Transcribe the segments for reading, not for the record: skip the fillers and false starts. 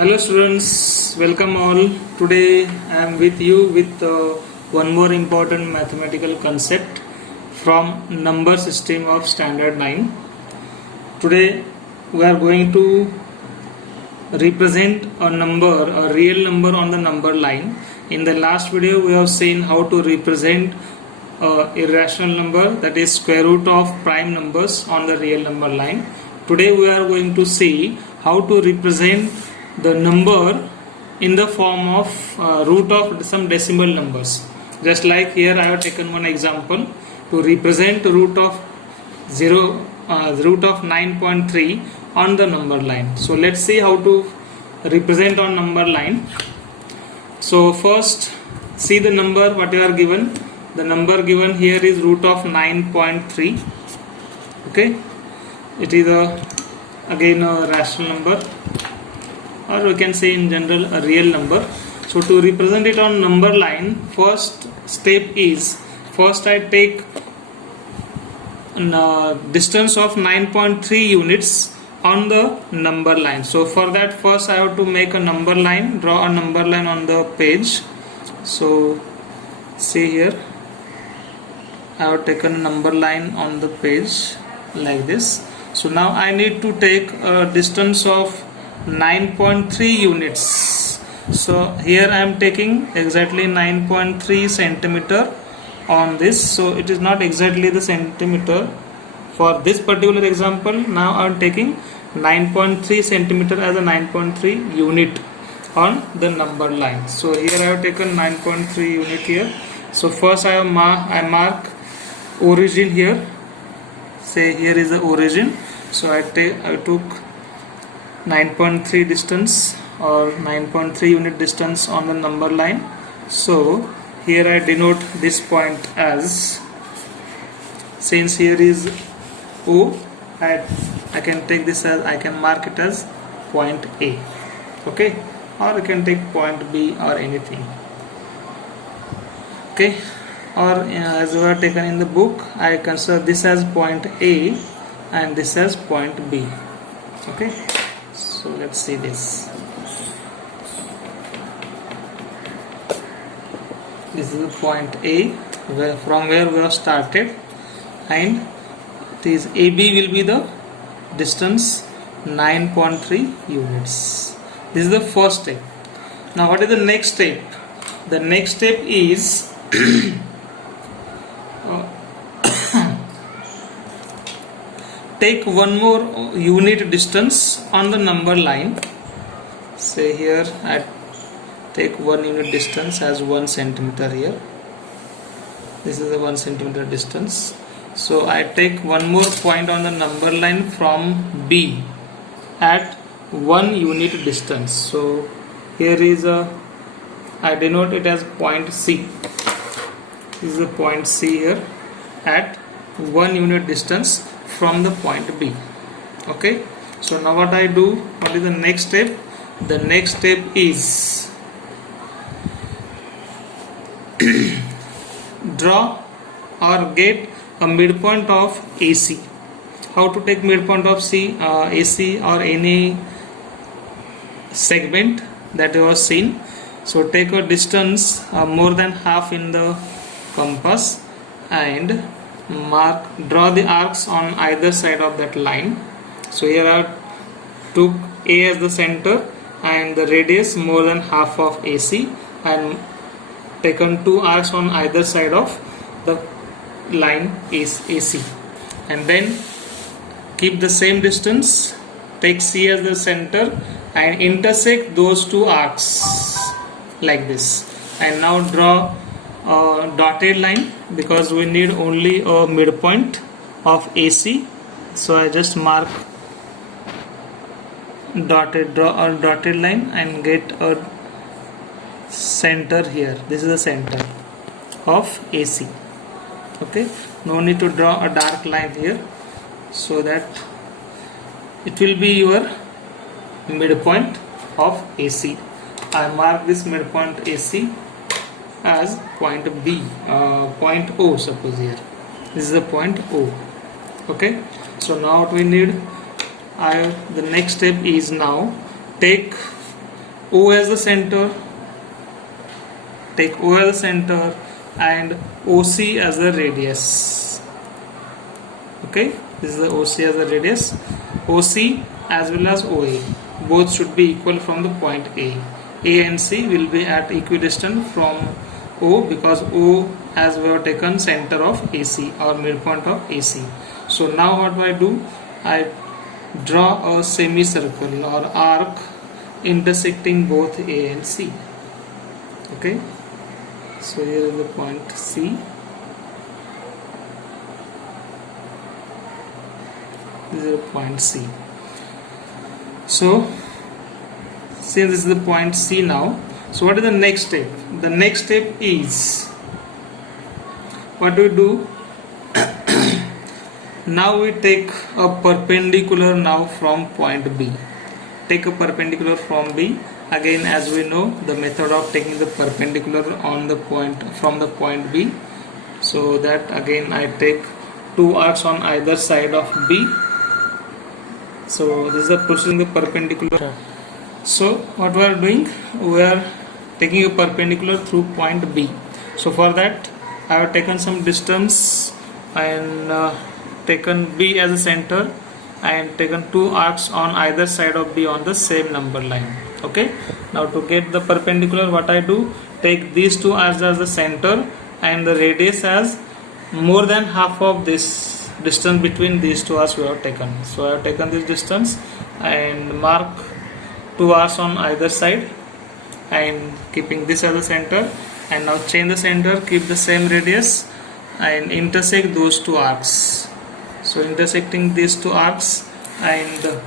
Hello students, welcome all. Today I am with you with one more important mathematical concept from number system of standard 9. Today we are going to represent a real number on the number line. In the last video we have seen how to represent irrational number, that is square root of prime numbers, on the real number line. Today we are going to see how to represent the number in the form of root of some decimal numbers. Just like here I have taken one example to represent root of 9.3 on the number line. So let's see how to represent on number line. So first see the number what you are given. The number given here is root of 9.3. Okay, it is again a rational number, or we can say in general a real number. So to represent it on number line, first step is, first I take distance of 9.3 units on the number line. So for that first I have to make a number line, draw a number line on the page. So see here, I have taken a number line on the page like this. So now I need to take a distance of 9.3 units. So here I am taking exactly 9.3 centimeter on this. So it is not exactly the centimeter for this particular example. Now I am taking 9.3 centimeter as a 9.3 unit on the number line. So here I have taken 9.3 unit here. So first I mark origin here. Say here is the origin. So I took 9.3 distance or 9.3 unit distance on the number line. So here I denote this point as, since here is O, I can take this as, I can mark it as point A. Okay, or you can take point B or anything. Okay, or as we have taken in the book, I consider this as point A and this as point B. Okay, so let's see this. This is the point A, from where we have started, and this AB will be the distance 9.3 units. This is the first step. Now what is the next step? The next step is take one more unit distance on the number line. Say here I take 1 unit distance as 1 centimeter here. This is the 1 centimeter distance. So I take one more point on the number line from B at 1 unit distance. So here is I denote it as point C. This is the point C here at 1 unit distance from the point B. Okay, so now what I do, what is the next step? The next step is draw or get a midpoint of AC. How to take midpoint of AC or any segment that you have seen? So take a distance more than half in the compass and draw the arcs on either side of that line. So here I took A as the center and the radius more than half of AC, and taken 2 arcs on either side of the line AC, and then keep the same distance, take C as the center and intersect those 2 arcs like this, and now draw a dotted line because we need only a midpoint of AC. So I just mark draw a dotted line and get a center here. This is the center of AC. Okay, no need to draw a dark line here, so that it will be your midpoint of AC. I mark this midpoint AC as point B, point O, suppose here. This is the point O. Okay, so now what we need, the next step is now take O as the center, take O as the center, and OC as the radius. Okay, this is the OC as the radius. OC as well as OA both should be equal from the point A. A and C will be at equidistant from O, because O, as we have taken center of AC or midpoint of AC. So now what do I do? I draw a semicircle or arc intersecting both A and C. Okay, so here is the point C. This is the point C. So since this is the point C now, so what is the next step? The next step is, what do we do? Now we take a perpendicular now from point B. Take a perpendicular from B. Again, as we know, the method of taking the perpendicular on the point from the point B. So that again I take two arcs on either side of B. So this is the pushing the perpendicular. So what we are doing? We are taking a perpendicular through point B. So for that I have taken some distance and taken B as a center and taken two arcs on either side of B on the same number line. Okay, now to get the perpendicular, what I do, take these two arcs as the center and the radius as more than half of this distance between these two arcs we have taken. So I have taken this distance and mark two arcs on either side and keeping this as the center, and now change the center, keep the same radius and intersect those two arcs. So intersecting these two arcs and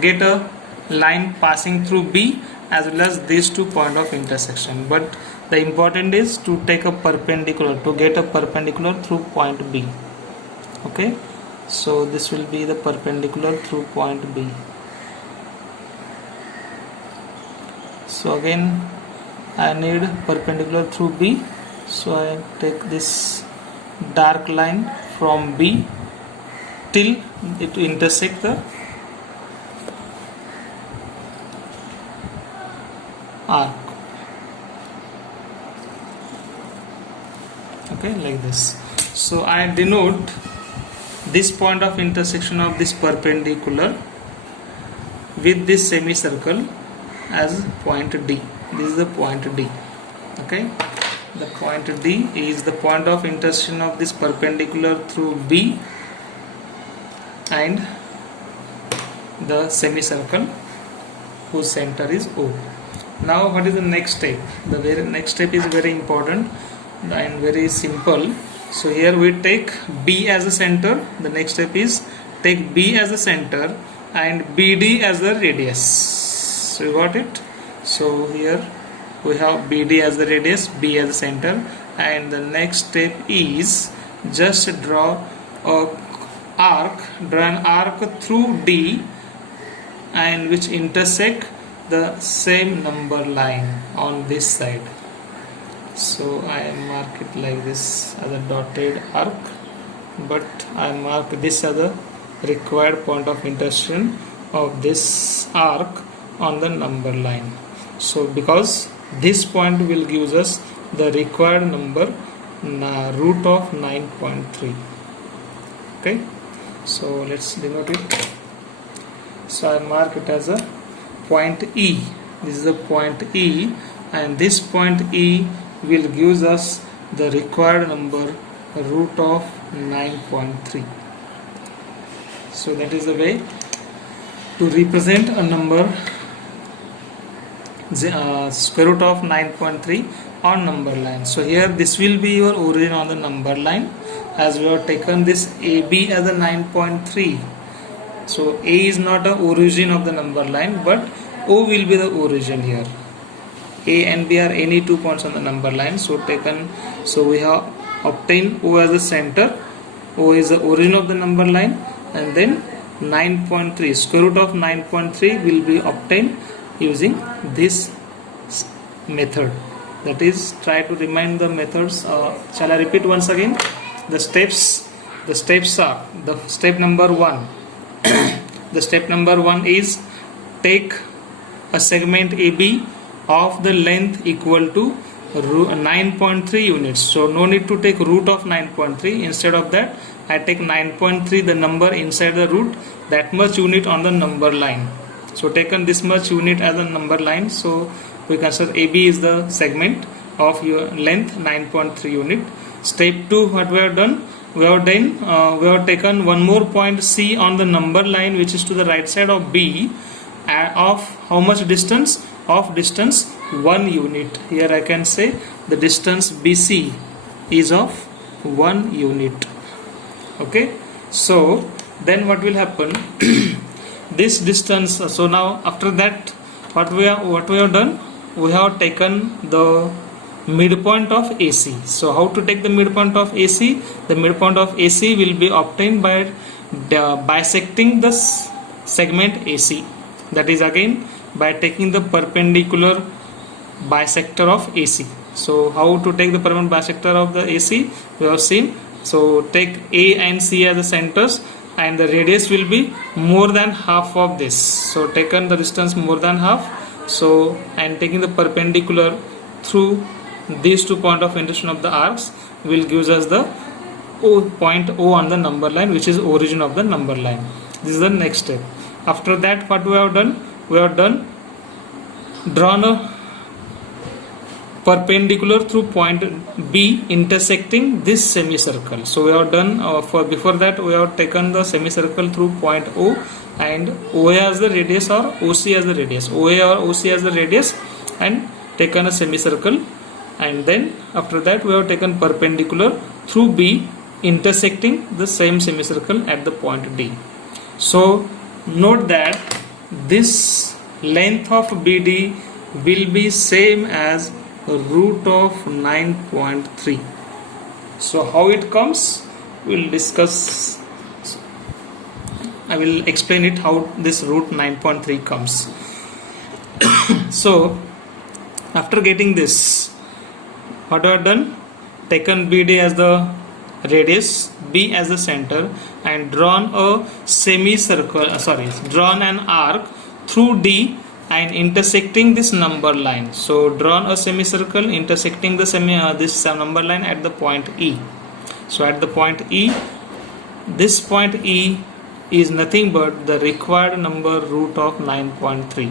get a line passing through B as well as these two point of intersection. But the important is to take a perpendicular, to get a perpendicular through point B. Okay, so this will be the perpendicular through point B. So again I need perpendicular through B, so I take this dark line from B till it intersect the arc. Okay, like this. So I denote this point of intersection of this perpendicular with this semicircle as point D. This is the point D. Okay, the point D is the point of intersection of this perpendicular through B and the semicircle whose center is O. Now what is the next step? The very next step is very important and very simple. So here we take B as a center. The next step is take B as a center and BD as the radius. So you got it? So here we have BD as the radius, B as the center, and the next step is just draw an arc through D and which intersect the same number line on this side. So I mark it like this as a dotted arc, but I mark this as the required point of intersection of this arc on the number line. So because this point will give us the required number root of 9.3. Okay, so let's denote it. So I mark it as a point E. This is the point E, and this point E will give us the required number root of 9.3. So that is the way to represent a number square root of 9.3 on number line. So here this will be your origin on the number line, as we have taken this AB as a 9.3. So A is not the origin of the number line, but O will be the origin here. A and B are any 2 points on the number line. So we have obtained O as the center. O is the origin of the number line, and then 9.3, square root of 9.3 will be obtained using this method. That is, try to remind the methods. Shall I repeat once again? The steps are, the step number 1 the step number 1 is take a segment AB of the length equal to 9.3 units. So no need to take root of 9.3. Instead of that, I take 9.3, the number inside the root, that much unit on the number line. So taken this much unit as a number line. So we consider AB is the segment of your length 9.3 unit. Step 2, what we have done? We have taken one more point C on the number line, which is to the right side of B, of how much distance? Of distance 1 unit. Here I can say the distance BC is of 1 unit. Okay, so then what will happen? This distance, so now after that, what we have done? We have taken the midpoint of AC. So how to take the midpoint of AC? The midpoint of AC will be obtained by bisecting the segment AC. That is again by taking the perpendicular bisector of AC. So how to take the permanent bisector of the AC? We have seen. So take A and C as the centers, and the radius will be more than half of this. So taken the distance more than half. So and taking the perpendicular through these 2 points of intersection of the arcs will gives us the point O on the number line, which is origin of the number line. This is the next step. After that, what we have done? We have drawn a perpendicular through point B intersecting this semicircle. So we have done before that we have taken the semicircle through point O, and OA as the radius or OC as the radius. OA or OC as the radius, and taken a semicircle, and then after that we have taken perpendicular through B intersecting the same semicircle at the point D. So note that this length of BD will be same as root of 9.3. So how it comes, we'll discuss. I will explain it how this root 9.3 comes. So after getting this, what I have done? Taken BD as the radius, B as the center, and drawn a semicircle, drawn an arc through D and intersecting this number line. So drawn a semicircle intersecting the this number line at the point E. So at the point E, this point E is nothing but the required number root of 9.3.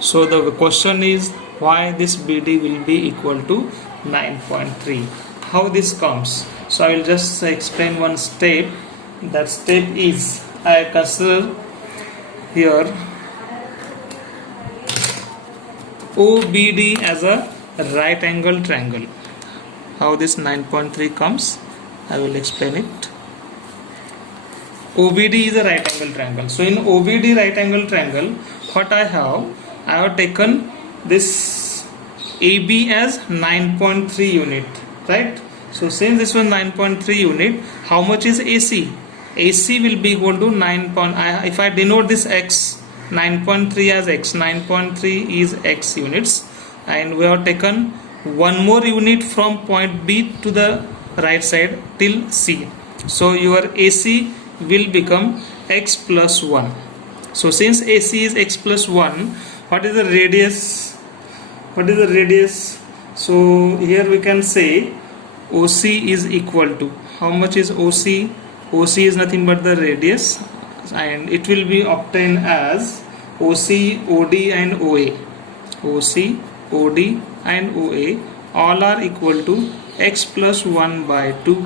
So the question is why this BD will be equal to 9.3. How this comes? So I will just explain one step. That step is, I consider here OBD as a right angle triangle. How this 9.3 comes, I will explain it. OBD is a right angle triangle. So in OBD right angle triangle, what I have taken this AB as 9.3 unit, right? So since this was 9.3 unit, how much is AC? AC will be equal to 9. If I denote this X, 9.3 as X, 9.3 is X units, and we have taken one more unit from point B to the right side till C. So your AC will become X plus 1. So since AC is X plus 1, what is the radius? What is the radius? So here we can say OC is equal to, how much is OC? OC is nothing but the radius, and it will be obtained as OC, OD and OA. OC, OD and OA all are equal to X plus 1 by 2.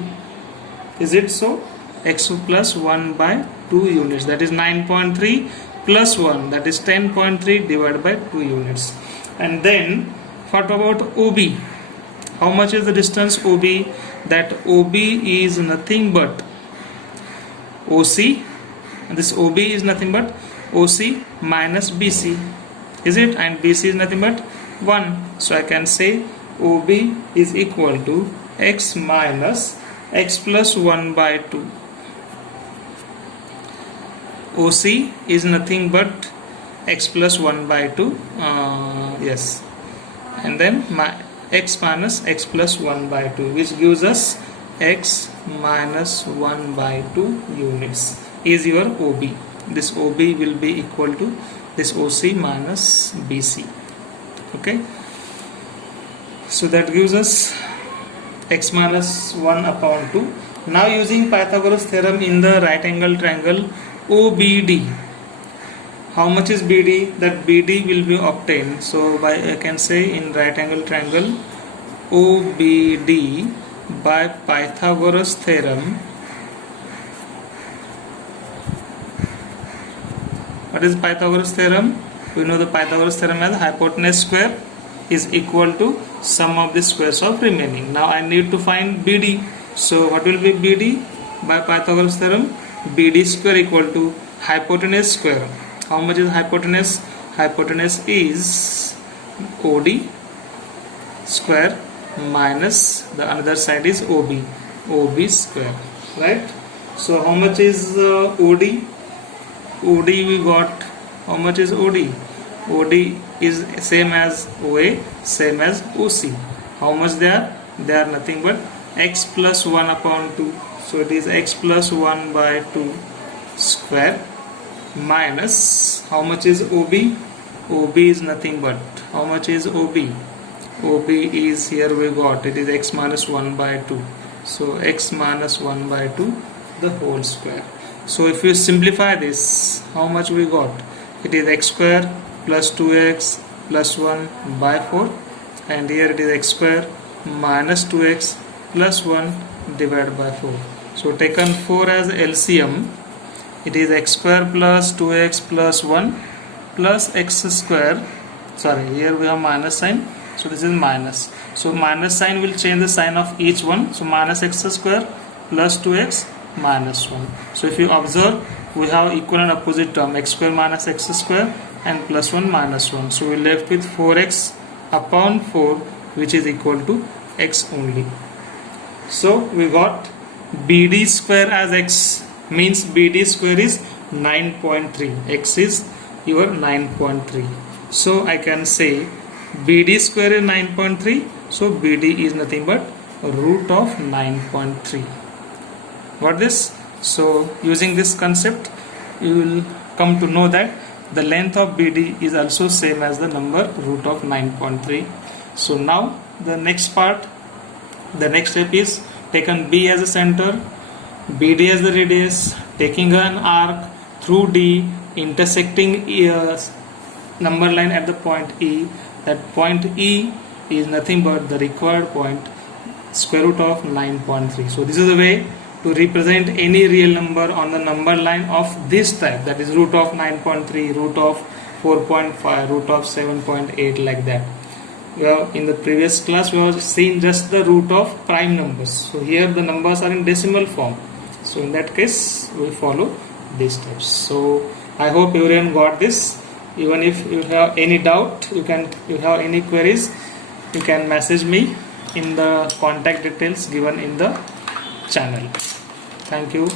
Is it so? X plus 1 by 2 units, that is 9.3 plus 1, that is 10.3 divided by 2 units. And then what about OB? How much is the distance OB? That OB is nothing but OC, and this OB is nothing but OC minus BC, is it? And BC is nothing but 1. So I can say OB is equal to X minus X plus 1 by 2. OC is nothing but X plus 1 by 2, yes, and then X minus X plus 1 by 2, which gives us X minus 1 by 2 units is your OB. This OB will be equal to this OC minus BC. Okay, so that gives us x minus 1 upon 2. Now using Pythagoras theorem in the right angle triangle OBD, how much is BD? That BD will be obtained. So by I can say in right angle triangle OBD by Pythagoras theorem. What is Pythagoras theorem? We know the Pythagoras theorem as hypotenuse square is equal to sum of the squares of remaining. Now I need to find BD. So what will be BD by Pythagoras theorem? BD square equal to hypotenuse square. How much is hypotenuse? Hypotenuse is OD square minus the another side is OB square, right? So how much is OD? OD we got. How much is OD? OD is same as OA, same as OC. How much they are? They are nothing but x plus 1 upon 2. So it is x plus 1 by 2 square minus how much is OB? OB is nothing but how much is OB? OB is here we got it is x minus 1 by 2. So x minus 1 by 2 the whole square. So if you simplify this, how much we got? It is x square plus 2x plus 1 by 4, and here it is x square minus 2x plus 1 divided by 4. So taken 4 as LCM, it is x square plus 2x plus 1 plus x square. Sorry, here we have minus sign, so this is minus. So minus sign will change the sign of each one. So minus x square plus 2x minus 1. So if you observe, we have equal and opposite term, x square minus x square and plus 1 minus 1. So we left with 4x upon 4, which is equal to x only. So we got BD square as x, means BD square is 9.3. X is your 9.3. So I can say BD square is 9.3. So BD is nothing but root of 9.3. What this? So using this concept, you will come to know that the length of BD is also same as the number root of 9.3. So now the next part, the next step is taken B as a center, BD as the radius, taking an arc through D, intersecting number line at the point E. That point E is nothing but the required point, square root of 9.3. So this is the way to represent any real number on the number line of this type, that is root of 9.3, root of 4.5, root of 7.8, like that. In the previous class we have seen just the root of prime numbers. So here the numbers are in decimal form. So in that case we follow these steps. So I hope everyone got this. Even if you have any doubt, you have any queries, you can message me in the contact details given in the channel. Thank you.